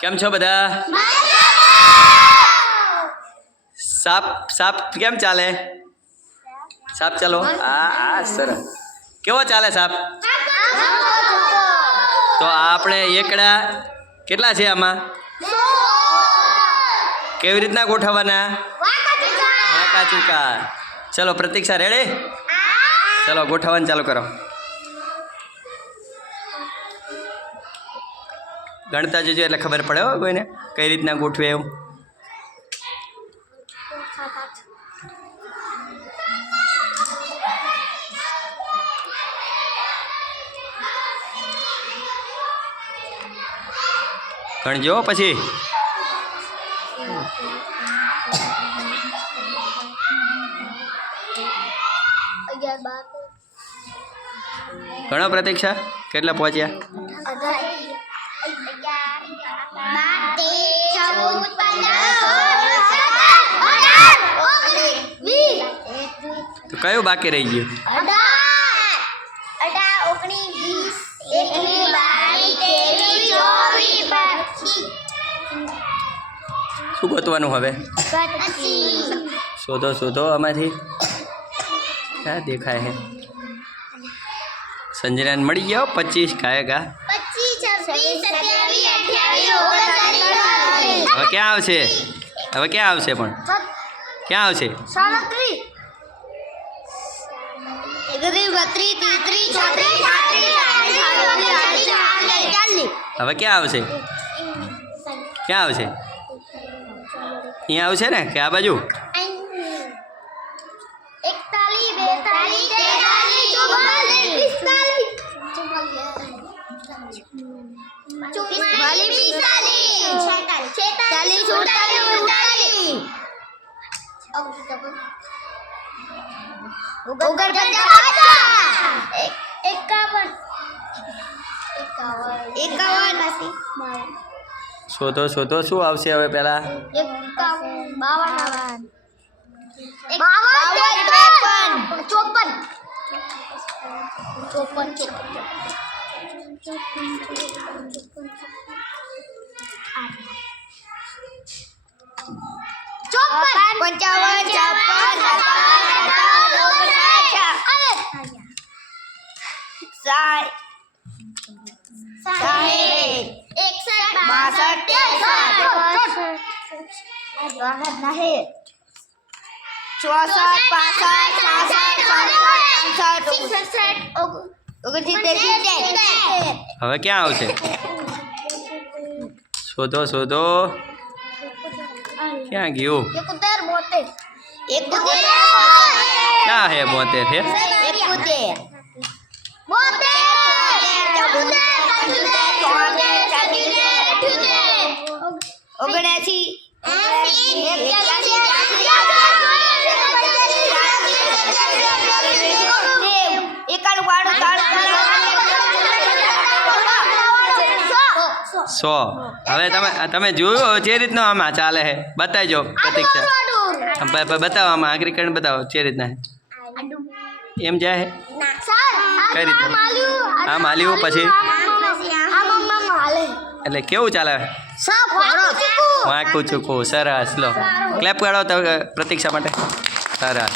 કેમ છો બધા? સાપ સાપ કેમ ચાલે? સાપ ચાલો. હા સરસ. કેવો ચાલે સાપ? તો આપણે એકડા કેટલા છે આમાં? કેવી રીતના ગોઠવવાના? વાંકા ચૂકા. ચલો પ્રતીક્ષા રેડી? ચલો ગોઠવવાનું ચાલુ કરો. ગણતા જજો એટલે ખબર પડે હો કોઈને કઈ રીતના ગોઠવે એવું. ગણજો પછી. ઘણો પ્રતીક્ષા કેટલા પહોંચ્યા? તો કયું બાકી રહી ગયું? શું ગોતવાનું હવે? શોધો શોધો આમાંથી ક્યાં દેખાય છે? સંજરાને મળી ગયો 25 ખાएगा. હવે ક્યાં આવશે? હવે ક્યાં આવશે? પણ ક્યાં આવશે? હવે ક્યાં આવશે? ક્યાં આવશે? અહીંયા આવશે ને કે આ બાજુ? શોધો શોધો શું આવશે હવે પેલા? 54 હવે ક્યાં આવશે? શોધો શોધો ક્યાં ગયું? ક્યાં હે 72 है? સો. હવે તમે જોયું જે રીતનો આમાં ચાલે છે બતાવજો પ્રતીક્ષા. બતાવો આમાં આખરી કરીને બતાવો જે રીતના એમ જાય કઈ રીતના? આમ હાલ્યું પછી એટલે કેવું ચાલે? વાંકું ચૂકું. સરસ. લો ક્લેપ કરો તો પ્રતીક્ષા માટે. સરસ.